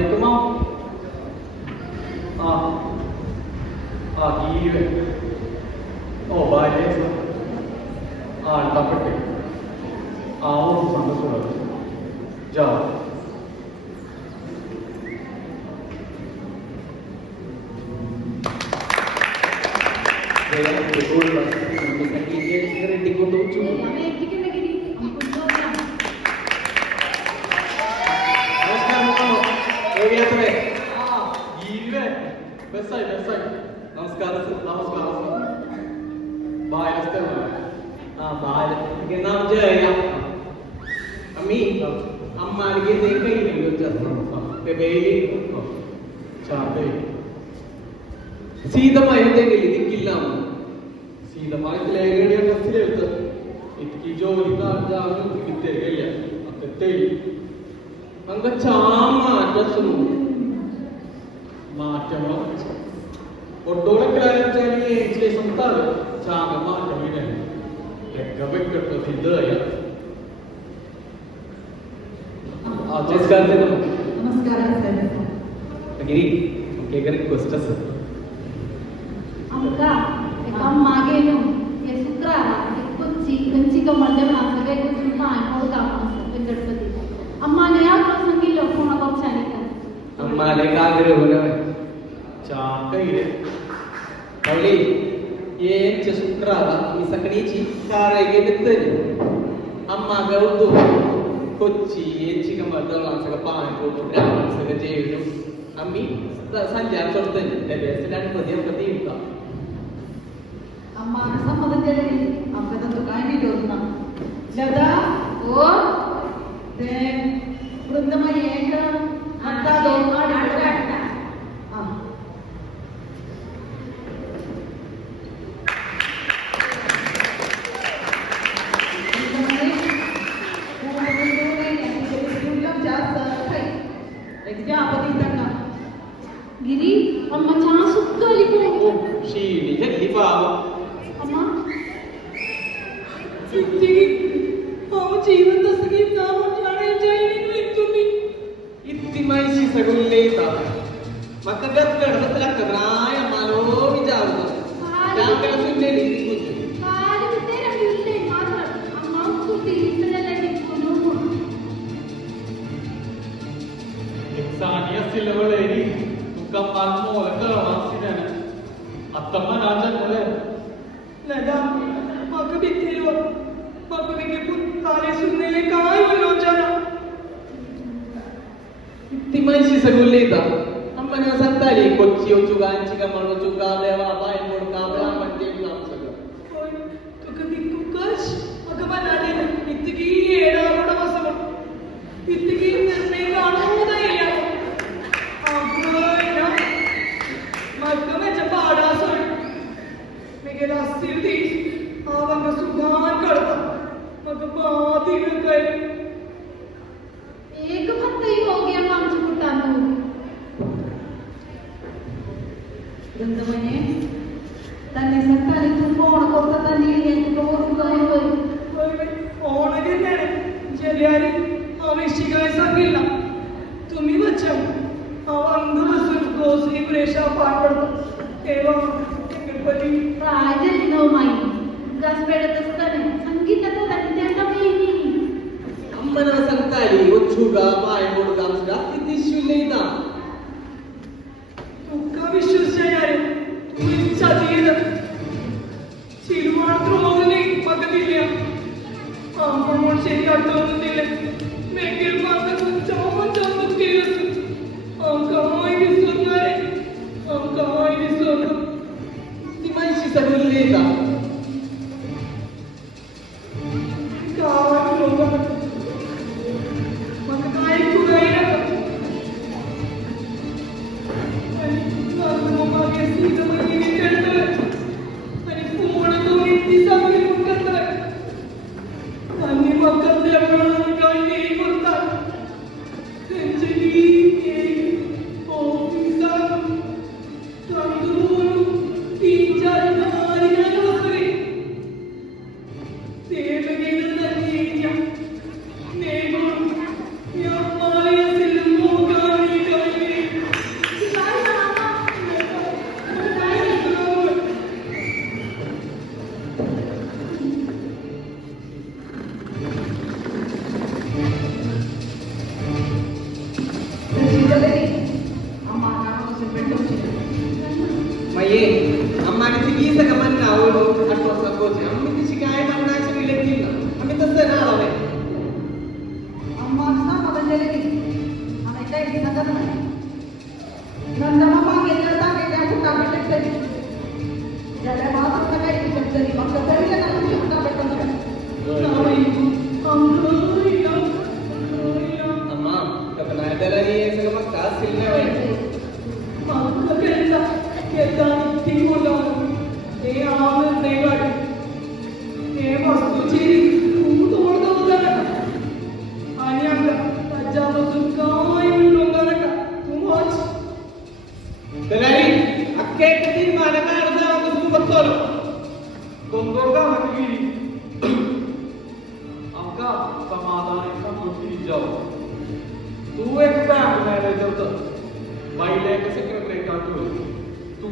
네, 고마워. 아, 아, 기회. 어, 말해. 아, 나쁠게. 아, 오늘 반갑습니다. 자. 네, 고맙습니다. നമസ്കാരം നമസ്കാരം അമ്മി അമ്മാനിക്ക് കയ്യിലെങ്കിലും ചെറുപ്പം ചാത്തേ സീതമ്മ എന്തെങ്കിലും ഇതിക്കില്ല സീതമ്മ ലേഖയുടെ ഡ്രസ്സിലെടുത്ത് എനിക്ക് ജോലി കാണിച്ചാൽ കിട്ടില്ല അത്തേ मंगच्छामाचसु माचम और डोलक करायला चाहिए इसलिए संताल चांग माचम इने ये गबक कर तो थी द या आ चेस करते तो नमस्कार सर गिरी केकर गोष्ट सर अमका एका मागे नु हे सूत्र आहे कुंची कंची कमळ ಏಕಾಗ್ರ ಹೋಗವೆ ಚಾಕೈರೆ ಹೊಳಿ ಏಂಚ ಸುತ್ರ ಈ ಸಕಣಿ ಚಿಕ್ಕಾರಗೆ ಬಿತ್ತರಿ ಅಮ್ಮ ಗೌದು ಕೊಚ್ಚಿ ಏಂಚಿಗ ಮರ್ದಳ ಅನ್ಸಗ ಪಾನ್ ಕೊಟ್ಟು ಅನ್ಸಗ ಜೇಡು ಅಮ್ಮಿ ಸಂಜೆ ಚೊರ್ತೇನೆ ಎಕ್ಸಿಡೆಂಟ್ ಪದೇ ಪದೇ ಇರ್ತ ಅಮ್ಮ ಸಮ್ಮದ ತೆರಳಿ ಅಮ್ಮದಂದು ಕಾಯಿ ಲದಾ ಓ ವೃಂದಮಯೇ ಇತ್ತಿ ಮೈಸಿ ಸಗುಲ್ಲೇ ತಾವ ಮಕ್ಕ ಗತ್ಕಡ ಹತ್ತಲಕ್ಕ ನಾಯ ಸಗುಲ್ಲೇ ತಾವ ಅಮ್ಮನ ಸಂತಾಲಿ ಕೊಚ್ಚಿ ಒಚ್ಚುಗ ಅಂಚಿಗ ಮಾಡುವ ಚುಗ ದೇವ ಬಾಯಿ गंधमने त्यांनी सकाळी तू कोण करता त्यांनी यांच्या वरून काय होय ഓണ തന്നെയാണ് ചെറിയാര് ആവേശികായി സംഘില്ല തുമ്മി വച്ച അവ അന്ന് ബസ് ദോശയും പ്രേഷ പാടുപടും तेव्हा गणपती seria todo tempo.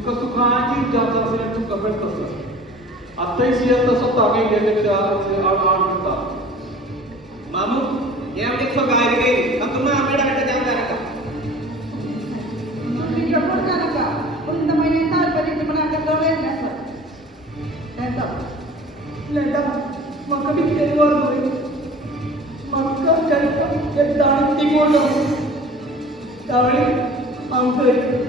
तुका आनी तुका कमेंट करता आत्तांय सी आसता सोदता हांवें गेले चार आठ आठ म्हणटा मामू हे आमगे सगळं आयले तुमी आमी डायरेक्ट जाम जाता म्हाका बी कितें वर म्हाका जाणटी मोडो तावडी आमकां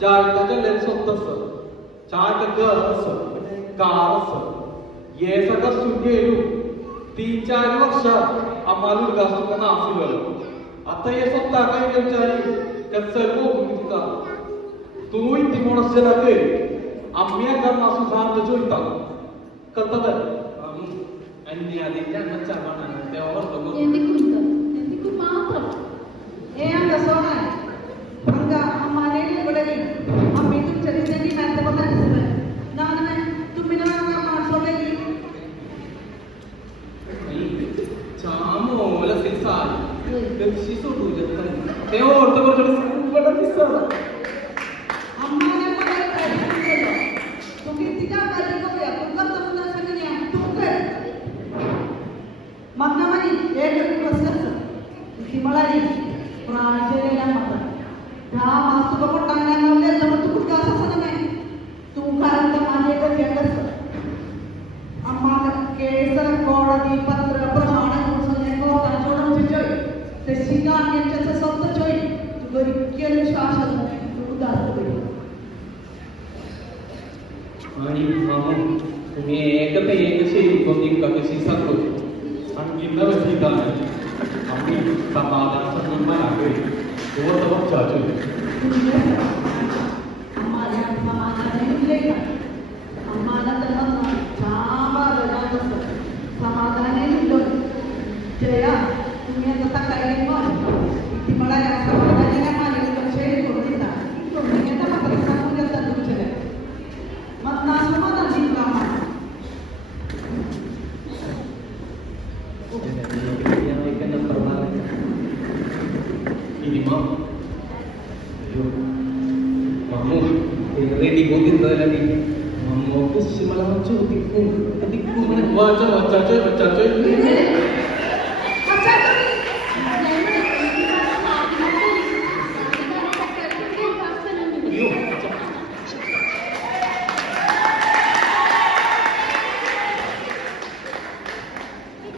त्याच्या लेन्स फक्त सर चार टक्के असं काळ असं हे सगळं सुटलेलो तीन चार वर्षात आम्हाला गास्तुकांना आशिल्लो आता हे सत्ता काय तेमच्यानी त्या सर्व भूमिका तूंय तिमोड आसचे लागीर आम्ही घर मासून सांग ते जोडटा कत्तल आणि आधी त्या नचा म्हणा देवावर केल्यानं मात्र धा मास्तू बघून टांगणार नव्हते तर तू कुठं असं असं नाही तू कारण तर माझे एकच केलंस अम्मा केसर कोडदी पत्र प्रमाण कुसने को कंचोडम चिचोय ते शिकार यांच्याचं सप्त चोय तू गरी केलं शासन तू उदास आणि मामा तुम्ही एक ते एकशे उपयोग कशी सांगतो आमची नवं ठिकाण आम्ही समाधानाचा निर्माण आहे ഓർത്തവർ ചാച്ചു സമാധാനം ഇല്ലോ ജയ ഇങ്ങനത്തെ കഴിയുമ്പോൾ ഇവിടെ Jadi, mau coba, coba, coba, coba.